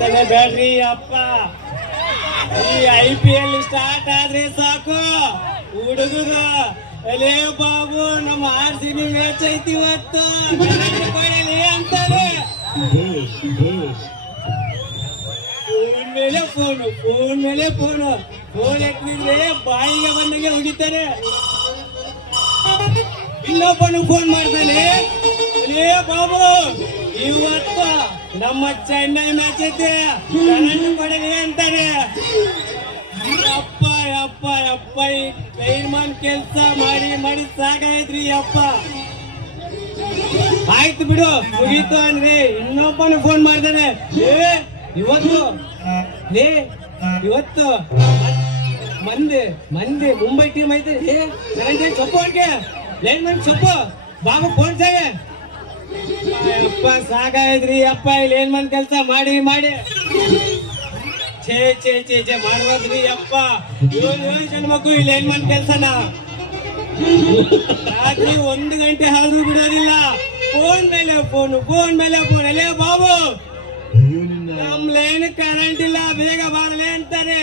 ಮಾತಾಡ್ತಾನೆ ಬೇಡ್ರಿ ಅಪ್ಪ. ಈ IPL ಸ್ಟಾರ್ಟ್ ಆದ್ರೆ ಸಾಕು ಹುಡುಗರು ಅಲೇ ಬಾಬು ನಮ್ಮ RCB ಮ್ಯಾಚ್ ಐತಿ ಇವತ್ತು ಅಂತಾರೆ. ಫೋನ್ ಮೇಲೆ ಫೋನ್ ಎತ್ತಿದ್ರೆ ಬಾಯಿಗೆ ಬಂದಂಗೆ ಹೋಗಿತಾರೆ. ಇನ್ನೊಬ್ಬನು ಫೋನ್ ಮಾಡ್ತಾನೆ, ಅಲೇ ಬಾಬು ಇವತ್ತು ನಮ್ಮ ಚೆನ್ನೈ ಮ್ಯಾಚ್ ಐತೆ ಕರೆಂಟ್ ಕೊಡಲಿ ಅಂತಾನೆ. ಅಪ್ಪ ಅಪ್ಪ ಅಪ್ಪ ಈ ಲೈನ್ಮನ್ ಕೆಲ್ಸ ಮಾಡಿ ಸಾಕಾಯ್ತ್ರಿ ಅಪ್ಪ. ಆಯ್ತು ಬಿಡು ಮುಗೀತು ಅಂದ್ರೆ ಇನ್ನೊಬ್ಬನು ಫೋನ್ ಮಾಡ್ತಾನೆ, ಇವತ್ತು ಮಂದಿ ಮುಂಬೈ ಟೀಮ್ ಐತೆ ಸೊಪ್ಪು ಅನ್ಕೆ ಲೈನ್ಮನ್ ಸೊಪ್ಪು ಬಾಬು ಫೋನ್ ಸಾಗೆ. ಅಪ್ಪ ಸಾಕಾಯ್ತ್ರಿ ಅಪ್ಪ ಇಲ್ಲಿ ಲೈನ್ಮನ್ ಕೆಲ್ಸ ಮಾಡಿ ಚೇ ಮಾಡ್ಬೋದ್ರಿ ಅಪ್ಪ. 7 ಜನ ಮಕ್ಕಳು ಈ ಲೈನ್ಮನ್ ಕೆಲ್ಸನ ರಾತ್ರಿ 1 ಗಂಟೆ ಆದ್ರೂ ಬಿಡೋದಿಲ್ಲ. ಫೋನ್ ಮೇಲೆ ಫೋನ್ ಅಲ್ಲೇ ಬಾಬು ನಮ್ ಲೈನ್ ಕರೆಂಟ್ ಇಲ್ಲ ಬೇಗ ಬಾರಲೆ ಅಂತಾರೆ.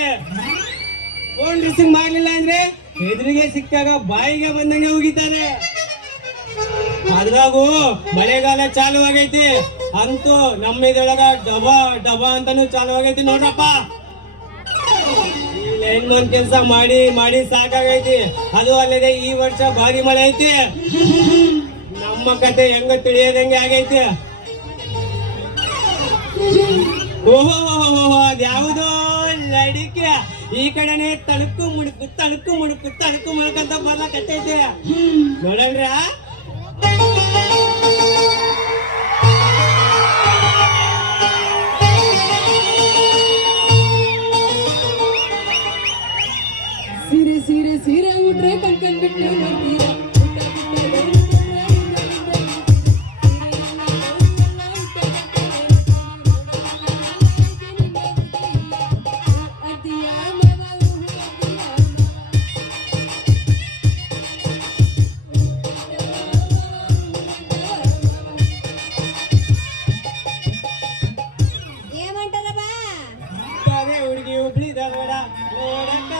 ಫೋನ್ ರಿಸೀವ್ ಮಾಡ್ಲಿಲ್ಲ ಅಂದ್ರೆ ಎದುರಿಗೆ ಸಿಕ್ಕಾಗ ಬಾಯಿಗೆ ಬಂದಂಗೆ ಹೋಗಿದ್ದಾರೆ. ಅದ್ರಾಗೂ ಮಳೆಗಾಲ ಚಾಲು ಆಗೈತಿ ಅಂತೂ ನಮ್ಮ ಇದೊಳಗ ಡಬ ಅಂತಾನು ಚಾಲು ಆಗೈತಿ ನೋಡ್ರಪ್ಪ. ಈ ಲೈನ್ಮನ್ ಕೆಲ್ಸ ಮಾಡಿ ಸಾಕಾಗೈತಿ. ಅದು ಅಲ್ಲದೆ ಈ ವರ್ಷ ಭಾರಿ ಮಳೆ ಐತಿ. ನಮ್ಮ ಕತೆ ಹೆಂಗ ತಿಳಿಯೋದಂಗೆ ಆಗೈತಿ. ಓಹೋ ಅದ್ಯಾವುದೋ ಲಡಿಕೆ ಈ ಕಡೆನೆ ತಳಕು ಮುಡುಕು ಅಂತ ಬರ್ಲಕತ್ತೈತೆ ನೋಡಲ್ರ. ಸೀರೆ ಉಟ್ರೆ ಕಣ್ಕಂಡ್ ಬಿಟ್ಟು ನೋಡ್ತೀರಾ. ಹುಡುಗಿ ಹುಬ್ಳಿ ಧಾರವಾಡ ನೋಡಕ್ಕ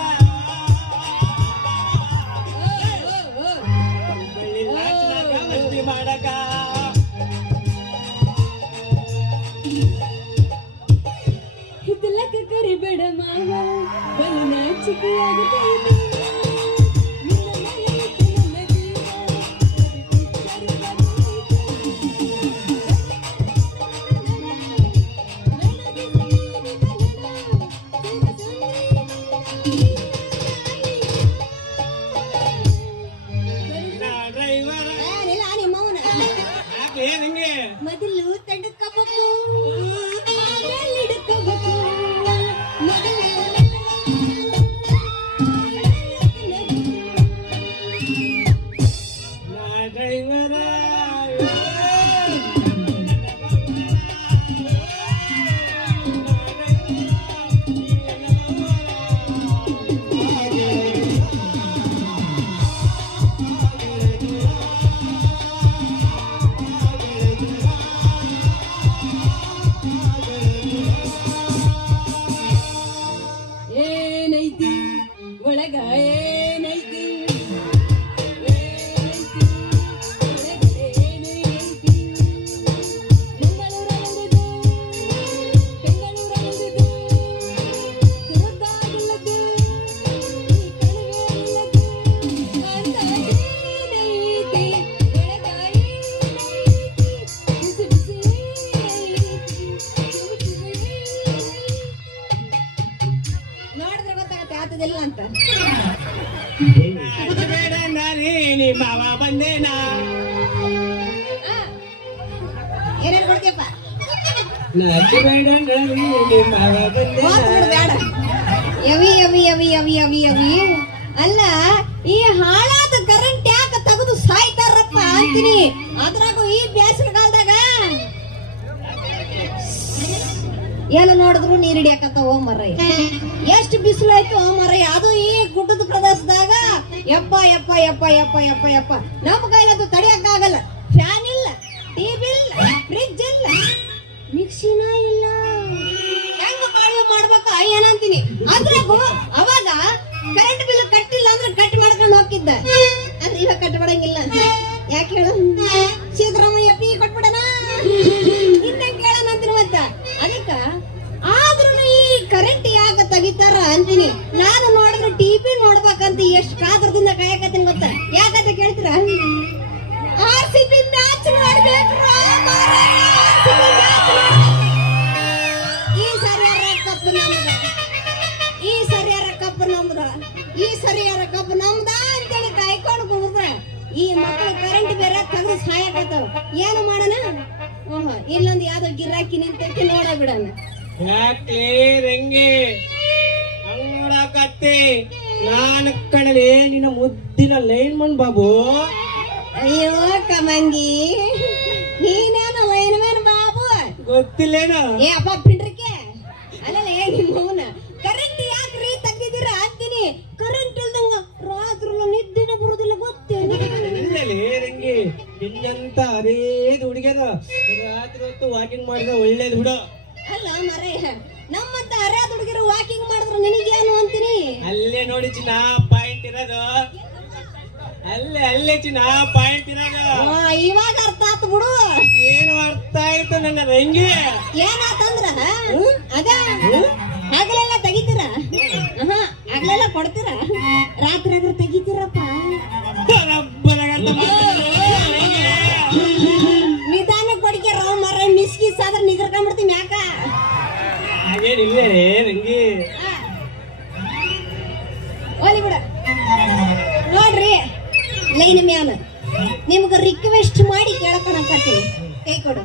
ಮಾಡಕ ಹಿತ್ತಲಕ್ಕ ಕರಿಬೇಡ ಮಾವ ಬಲು ನಾಚಿಕೆಯಾಗುತ್ತೈತಿ. ಮೊದಲು ತಡ್ಕೋಬೇಕು ಆಮೇಲೆ ಹಿಡ್ಕೋಬೇಕು. ಏನೈತಿ ಒಳಗ ಏನೈತಿ ನೋಡಿದ್ರೆ ಗೊತ್ತಾಗತ್ತೆ ಆತದಿಲ್ಲ ಅಂತ. ಬೇಡ ನಾರಿ ಮಾವ ಬಂದೇನಾ ಏನೇನ್ ಕೊಡ್ತೀಯಪ್ಪ? ಬೇಡ ನಾರಿ ಮಾವ ಬಂದೇನಾ. ಯವಿ ಅಲ್ಲ ಈ ಹಾಳಾದ ಕರೆಂಟ್ ಯಾಕ ತೆಗೆದು ಸಾಯ್ತಾರಪ್ಪ ಅಂತೀನಿ. ಅದ್ರಾಗೂ ಈ ಬೇಸಿಗೆ ಕಾಲದಾಗ ಎಲ್ಲ ನೋಡಿದ್ರು ನೀರ್ ಹಿಡಿಯಕಂತ ಮರಯ್ಯ ಎಷ್ಟು ಬಿಸಿಲು ಆಯ್ತು ಮರಯ್ಯ. ಅದು ಈ ಗುಡ್ಡದ ಪ್ರದೇಶದಾಗ ಯಪ್ಪ ಯಪ್ಪ ಯಪ್ಪ ಯಪ್ಪ ಯಪ್ಪ ಯಪ್ಪ ನಮ್ಮ ಕೈಲದು ತಡಿಯಕ್ಕಾಗಲ್ಲ. ಫ್ಯಾನ್ ಇಲ್ಲ, ಟಿವಿ ಇಲ್ಲ, ಫ್ರಿಡ್ಜ್ ಇಲ್ಲ, ಮಿಕ್ಸಿನ ಇಲ್ಲ. ಕಟ್ಟುತ್ತ ಅಂದ್ರೆ ಇವಾಗ ಕಟ್ಟಬಡಂಗಿಲ್ಲ. ಯಾಕೆ ಹೇಳು? ಸಿದ್ದರಾಮಯ್ಯ ಪಿ ಕೊಟ್ಬಿಡಣ ಇನ್ನ ಕೇಳೋಣ ಅಂತೀನಿ ಮತ್ತ. ಅದಕ್ಕ ಆದ್ರೂ ಈ ಕರೆಂಟ್ ಯಾಕೆ ತೆಗಿತಾರ ಅಂತೀನಿ. ನಾನು ನೋಡಿದ್ರೆ ಟಿವಿ ನೋಡ್ಬೇಕಂತ ಎಷ್ಟು ಕಾದ್ರದಿಂದ ಕಾಯಕತ್ತೀನಿ ಗೊತ್ತ. ಯಾಕಂತ ಕೇಳ್ತೀರ? RCB ಮ್ಯಾಚ್ ನೋಡ್ಬೇಕು. ಈ ಸರಿಯಾರ ಕಪ್ ನಮ್ದ, ಈ ಸರಿಯಾರ ಕಪ್ ನಮ್ದ, ಈ ಸರಿಯಾರ ಕಪ್ ನಮ್ದ ಅಂತೇಳಿ ಕಾಯ್ಕೊಂಡು ಕುಂದ್ರ ಈ ಮಕ್ಕಳು ಕರೆಂಟ್ ಬೇರೆ ತೆಗೆದು ಸಾಯಕತ್ತಾವ. ಏನು ಮಾಡೋಣ? ಇಲ್ಲೊಂದು ಯಾವ್ದೋ ಗಿರಾಕಿ ನಿಂತೈತಿ ನೋಡ ಬಿಡಣ. ಯಾಕೆ ರಂಗಿ ಹಂಗ್ ನೋಡಾಕತ್ತಿ? ನಾನು ಕಣಲೆ ನಿನ್ನ ಮುದ್ದಿನ ಲೈನ್ ಮನ್ ಬಾಬು. ಅಯ್ಯೋ ಕಮಂಗಿ, ನೀನೇನು ಲೈನ್ ಮ್ಯಾನ್ ಬಾಬು ಗೊತ್ತಿಲ್ಲೇನು? ಏ ಅಪ್ಪ ಪಿಂಡ್ರಿಕೆ ಅಲ್ಲಲ್ಲ. ನಿಮ್ಮವನ ಕರೆಂಟ್ ಯಾಕ್ರಿ ತೆಗ್ದಿದ್ದೀರಾ ಅಂತೀನಿ. ಕರೆಂಟ್ ಇಲ್ದಂಗ ರಾತ್ರಿ ನಿದ್ದೆನೆ ಬರುದಿಲ್ಲ ಗೊತ್ತೇನು? ಇಲ್ಲಲೇ ರಂಗಿ, ನಿನ್ನಂತ ಅರೇದು ಹುಡುಗಿಯರ ರಾತ್ರಿ ಹೊತ್ತು ವಾಕಿಂಗ್ ಮಾಡಿದ್ರೆ ಒಳ್ಳೇದು ಬಿಡು. ಅಲ್ಲ ಮರೆ, ನಮ್ಮಂತ ಅರ್ಯಾದ ಹುಡುಗಿರು ವಾಕಿಂಗ್ ಮಾಡಿದ್ರು ನಿನಗೇನು ಅಂತೀನಿ. ಅಲ್ಲೇ ನೋಡಿ ಚಿನ್ನ ಪಾಯಿಂಟ್ ಇರೋದು. ಅಲ್ಲೇ ಚಿನ್ನ ಪಾಯಿಂಟ್ ಇರೋದು. ಇವಾಗ ಅರ್ಥ ಆತು ಬಿಡು. ಏನು ಅರ್ಥ ಆಯ್ತು ನನ್ನ ರಂಗಿ? ಏನಾತಂದ್ರ ಅದ ಹಗಲೆಲ್ಲ ತೆಗಿತೀರ, ಹಗಲೆಲ್ಲ ಕೊಡ್ತೀರ, ರಾತ್ರಿ ಆದ್ರೆ ತೆಗಿತೀರಪ್ಪ. ನಿಧಾನ ಕೊಡಿಕ್ಯಾರ ಮರ, ಮಿಸ್ಕಿಸ್ ಆದ್ರೆ ನಿಗರ್ಕೊಂಡ್ಬಿಡ್ತೀನಿ. ಯಾಕ ಹಾಗೇನಿಲ್ಲೇ ರಂಗಿ? ಓಲಿ ಬಿಡ. ನೋಡ್ರಿ ಲೈನ್ ಮ್ಯಾನ್, ನಿಮ್ಗ ರಿಕ್ವೆಸ್ಟ್ ಮಾಡಿ ಕೇಳ್ಕೊಳಕತ್ತೀನಿ. ಕೈ ಕೊಡು.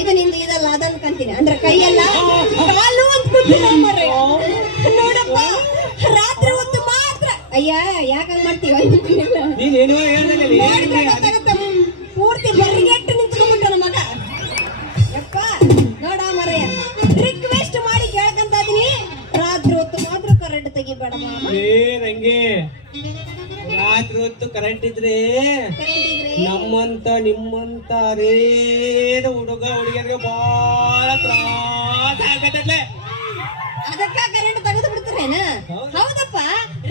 ಇದು ನಿಂದು ಇದಲ್ಲ ಅದನ್ನ ಕಂತೀನಿ ಅಂದ್ರೆ ಕೈಯಲ್ಲ ಕಾಲು ಅಂತ ಕೂತಿಲ್ಲ ಮರ್ರೆ. ನೋಡಪ್ಪ ರಾತ್ರಿ ಹೊತ್ತು ಮಾತ್ರ. ಅಯ್ಯ ಯಾಕಂಗ್ ಮಾಡ್ತೀವ? ನೀನೇನು ಪೂರ್ತಿ ಬರ್ರಿಗೆಟ್ಟು ನಿಂತ್ಕೊಂಡ್ಬಿಟ್ಟ ಮಗ. ಯಪ್ಪ ನೋಡ ಮರ್ರೆ, ರಿಕ್ವೆಸ್ಟ್ ಮಾಡಿ ಕೇಳ್ಕಂತ ಇದೀನಿ. ರಾತ್ರಿ ಹೊತ್ತು ಮಾತ್ರ ಕರೆಂಟ್ ತೆಗಿಬೇಡ. ರಂಗಿ, ರಾತ್ರಿ ಹೊತ್ತು ಕರೆಂಟ್ ಇದ್ರೆ ನಮ್ಮಂತ ನಿಮ್ಮಂತ ರೇದ ಹುಡುಗ ಹುಡುಗಿಯರಿಗೆ ಬಹಳ ತ್ರಾಸ ಆಗತ್ತೆ. ಅದಕ್ಕ ಕರೆಂಟ್ ತೆಗೆದು ಬಿಡ್ತಾರೇನ? ಹೌದಪ್ಪ,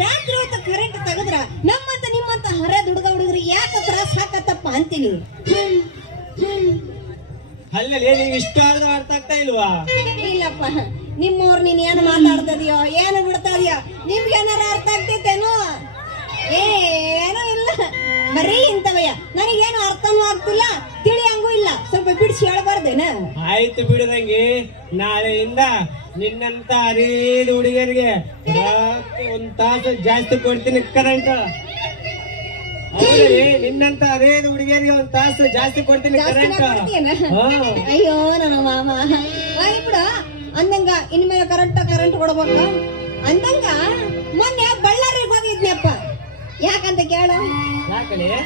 ರಾತ್ರಿ ಹೊತ್ತು ಕರೆಂಟ್ ತೆಗೆದ್ರ ನಮ್ಮಂತ ನಿಮ್ಮಂತ ಹರಿದ ಹುಡುಗ ಹುಡುಗರಿಗೆ ಯಾಕೆ ತ್ರಾಸ ಹಾಕತ್ತಪ್ಪ ಅಂತೀನಿ. ಅಲ್ಲಲ್ಲಿ ನಿಂಗೆ ಇಷ್ಟ ಆದ್ರೆ ಅರ್ಥ ಆಗ್ತಾ ಇಲ್ವಾ? ಇಲ್ಲಪ್ಪ, ನಿಮ್ಮವ್ರು ನೀನ್ ಏನು ಮಾತಾಡ್ತದೀಯೋ ಏನು ಬಿಡ್ತದೀಯೋ ನಿಮ್ಗೆ ಏನಾರ ಅರ್ಥ ಆಗ್ತೈತೇನು? ಏನೂ ಇಲ್ಲ, ಬರೀ ಇಂಥವಯ್ಯ. ನನಗೇನು ಅರ್ಥನೂ ಆಗ್ತಿಲ್ಲ, ತಿಳಿಯಂಗೂ ಇಲ್ಲ. ಸ್ವಲ್ಪ ಬಿಡಿಸಿ ಹೇಳ್ಬಾರ್ದೇನ? ಆಯ್ತು ಬಿಡುದಂಗೆ, ನಾಳೆಯಿಂದ ನಿನ್ನಂತ ಅರೇದು ಹುಡುಗರಿಗೆ ಒಂದ್ ತಾಸು ಜಾಸ್ತಿ ಕೊಡ್ತೀನಿ ಕರೆಂಟ್. ಹೌದ್ರಿ, ನಿನ್ನಂತ ಅರೇದು ಹುಡುಗಿಯರಿಗೆ ಒಂದ್ ತಾಸು ಜಾಸ್ತಿ ಕೊಡ್ತೀನಿ ಕರೆಂಟ್. ಅಯ್ಯೋ ನನ್ನ ಮಾಮ ಬಿಡ ಅಂದಂಗ ಇನ್ಮೇಲೆ ಕರೆಂಟ್ ಕೊಡ್ಬೇಕು ಅಂದಂಗ. ಮೊನ್ನೆ ಬಳ್ಳಾರಿಗೆ ಹೋಗಿದ್ನಪ್ಪ. ಯಾಕಂತ ಕೇಳು?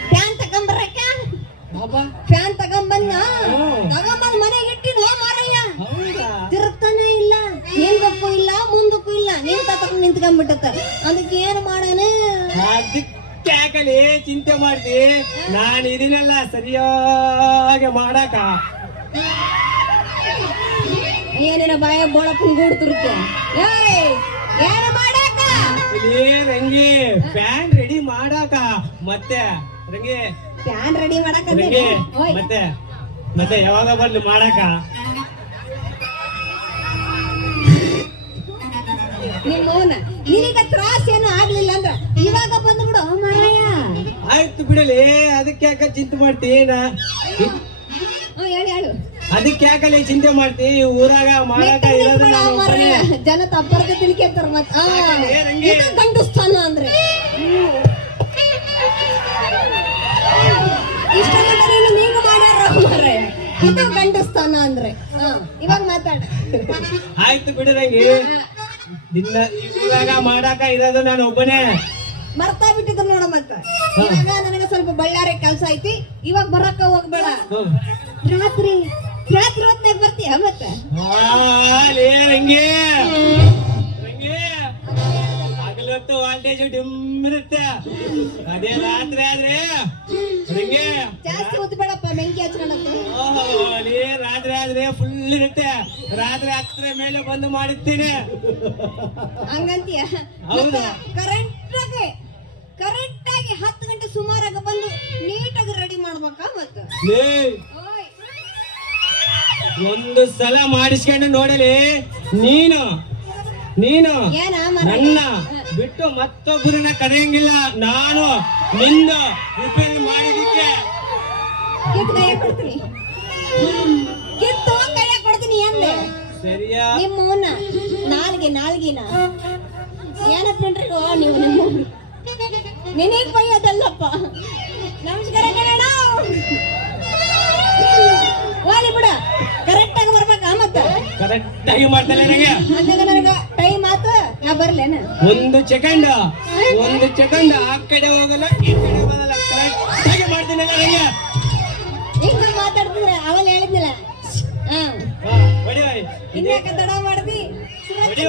ಫ್ಯಾನ್ ತಗೊಂಬರಕ್ಕ ಫ್ಯಾನ್ ತಗೊಂಬಂದ ಮನೆಗೆ ಇಟ್ಟಿದ್ವ ಮಾರಯ್ಯ. ತಿರುಗ್ತಾನೆ ಇಲ್ಲ, ಹಿಂದಕ್ಕೂ ಇಲ್ಲ ಮುಂದಕ್ಕೂ ಇಲ್ಲ, ತಗೊಂಡ್ ನಿಂತ್ಕೊಂಡ್ಬಿಟ್ಟತ್ತ. ಅದಕ್ಕೆ ಏನು ಮಾಡೋಣ? ಅದಕ್ಕಾಗಲಿ ಚಿಂತೆ ಮಾಡ್ತಿ, ನಾನು ಇದನ್ನೆಲ್ಲ ಸರಿಯಾಗಿ ಮಾಡಾಕ. ಏನೇನ ಬಾಯ ಬೋಳಪ್ಪನ್ ಗೂಡ್ ತುರ್ತಿ ಏನು ಮಾಡಾಕ? ರಂಗಿ ಫ್ಯಾನ್ ರೆಡಿ ಮಾಡಾಕ. ಮತ್ತೆ ರಂಗಿ ಫ್ಯಾನ್ ರೆಡಿ ಮಾಡಾಕ ಮತ್ತೆ ಮತ್ತೆ ಯಾವಾಗ ಬಂದು ಮಾಡಾಕ? ನಿಮ್ಮವನ ನಿನಗ ತ್ರಾಸ ಏನು ಆಗ್ಲಿಲ್ಲ ಅಂದ್ರ ಇವಾಗ ಬಂದ್ಬಿಡು ಮಾರಾಯ. ಆಯ್ತು ಬಿಡಲಿ, ಅದಕ್ಕೆ ಯಾಕ ಚಿಂತೆ ಮಾಡ್ತೀನ? ಹೇಳು. ಅದಕ್ಕೆ ಯಾಕಲ್ಲಿ ಚಿಂತೆ ಮಾಡ್ತಿ? ಊರಾಗ ಮಾಡಾಕ ಇರೋದು ಜನ ತಪ್ಪರ್ದ ತಿಳ್ಕೊಂತಾರ. ಮತ್ತ ಗಂಡಸ್ಥಾನ ಅಂದ್ರೆ ಇಷ್ಟ ನೀಗ ಮಾಡ್ಯಾರ. ಇದು ಗಂಡಸ್ಥಾನ ಅಂದ್ರೆ ಇವಾಗ ಮಾತಾಡ. ಆಯ್ತು ಬಿಡರಂಗಿ, ನಿನ್ನ ಊರಾಗ ಮಾಡಾಕ ಇರೋದು ನಾನು ಒಬ್ಬನೇ. ಮರ್ತಾ ಬಿಟ್ಟಿದ್ರು ನೋಡ. ಮತ್ತ ಇವಾಗ ನನಗೆ ಸ್ವಲ್ಪ ಬಳ್ಳಾರಿ ಕೆಲ್ಸ ಐತಿ, ಇವಾಗ ಬರಕ್ಕ ಹೋಗ್ಬೇಡ. ರಾತ್ರಿ ಹೊತ್ನಾಗ ಬರ್ತೀಯ? ಮತ್ತೆ ಹಗಲೊತ್ತು ವಾಲ್ಟೇಜ್ ಡಿಮ್ ಇರುತ್ತೆ, ಅದೇ ರಾತ್ರಿ ಆದ್ರೆ ಜಾಸ್ತಿ ಉದ್ಬೇಡಪ್ಪ, ಬೆಂಕಿ ಹಚ್ಕೊಂಡಂತೆ. ರಾತ್ರಿ ಆದ್ರೆ ಫುಲ್ ಇರುತ್ತೆ. ರಾತ್ರಿ 10 ಮೇಲೆ ಬಂದು ಮಾಡಿರ್ತೀನಿ. ಹಂಗಂತೀಯ? ಹೌದು. ಕರೆಂಟ್ ಸುಮಾರಾಗ ಬಂದು ನೀಟಾಗಿ ರೆಡಿ ಮಾಡ್ಬೇಕಾ ಮತ್ತ ಲೇ ಒಂದು ಸಲ ಮಾಡಿಸ್ಕೊಂಡು ನೋಡಲಿ ನೀನು ನೀನು ಏನ ನನ್ನ ಬಿಟ್ಟು ಮತ್ತೊಬ್ಬರನ್ನ ಕರೆಯಂಗಿಲ್ಲ. ನಾನು ನಿಂದು ರಿಪೇರಿ ಮಾಡಿದಕ್ಕೆ ಕಿತ್ತು ಕೈಯಾಗ ಕೊಡ್ತೀನಿ, ಕಿತ್ತು ಕೈಯಾಗ ಕೊಡ್ತೀನಿ ಅಂದೆ. ಸರಿಯಾ? ನಿಮ್ಮವನ್ನ ನಾಲ್ಗಿನ ಏನಪ್ಪನ್ರಿ ನೀವು ನಿಮ್ಮ ನಿನಗ್ ಬೈಯೋದಲ್ಲಪ್ಪ. ನಮಸ್ಕಾರ ಕಣಣ್ಣ. ವಾಲಿ ಬಿಡ, ಕರೆಕ್ಟ್ ಆಗಿ ಬರ್ಬೇಕ ಮತ್ತ ಕರೆಕ್ಟ್ ಆಗಿ ಮಾಡ್ತಾನೆ ನನಗೆ. ಅಂದಾಗ ನನಗ ಟೈಮ್ ಆತು, ನಾ ಬರ್ಲೇನ? ಒಂದು ಸೆಕೆಂಡ್ ಆ ಕಡೆ ಹೋಗಲ್ಲ ಈ ಕಡೆ ಬರಲ್ಲ. ಕರೆಕ್ಟ್ ಆಗಿ ಮಾಡ್ತೀನಿ ನನಗೆ. ಹಿಂಗ ಮಾತಾಡ್ತಿದ್ರೆ ಅವಲ್ ಹೇಳಿದ್ನಿಲ್ಲ. ಹಾ ಹೊಡಿ ಇನ್ಯಾಕ ತಡ ಮಾಡ್ದಿ? ಹೊಡಿ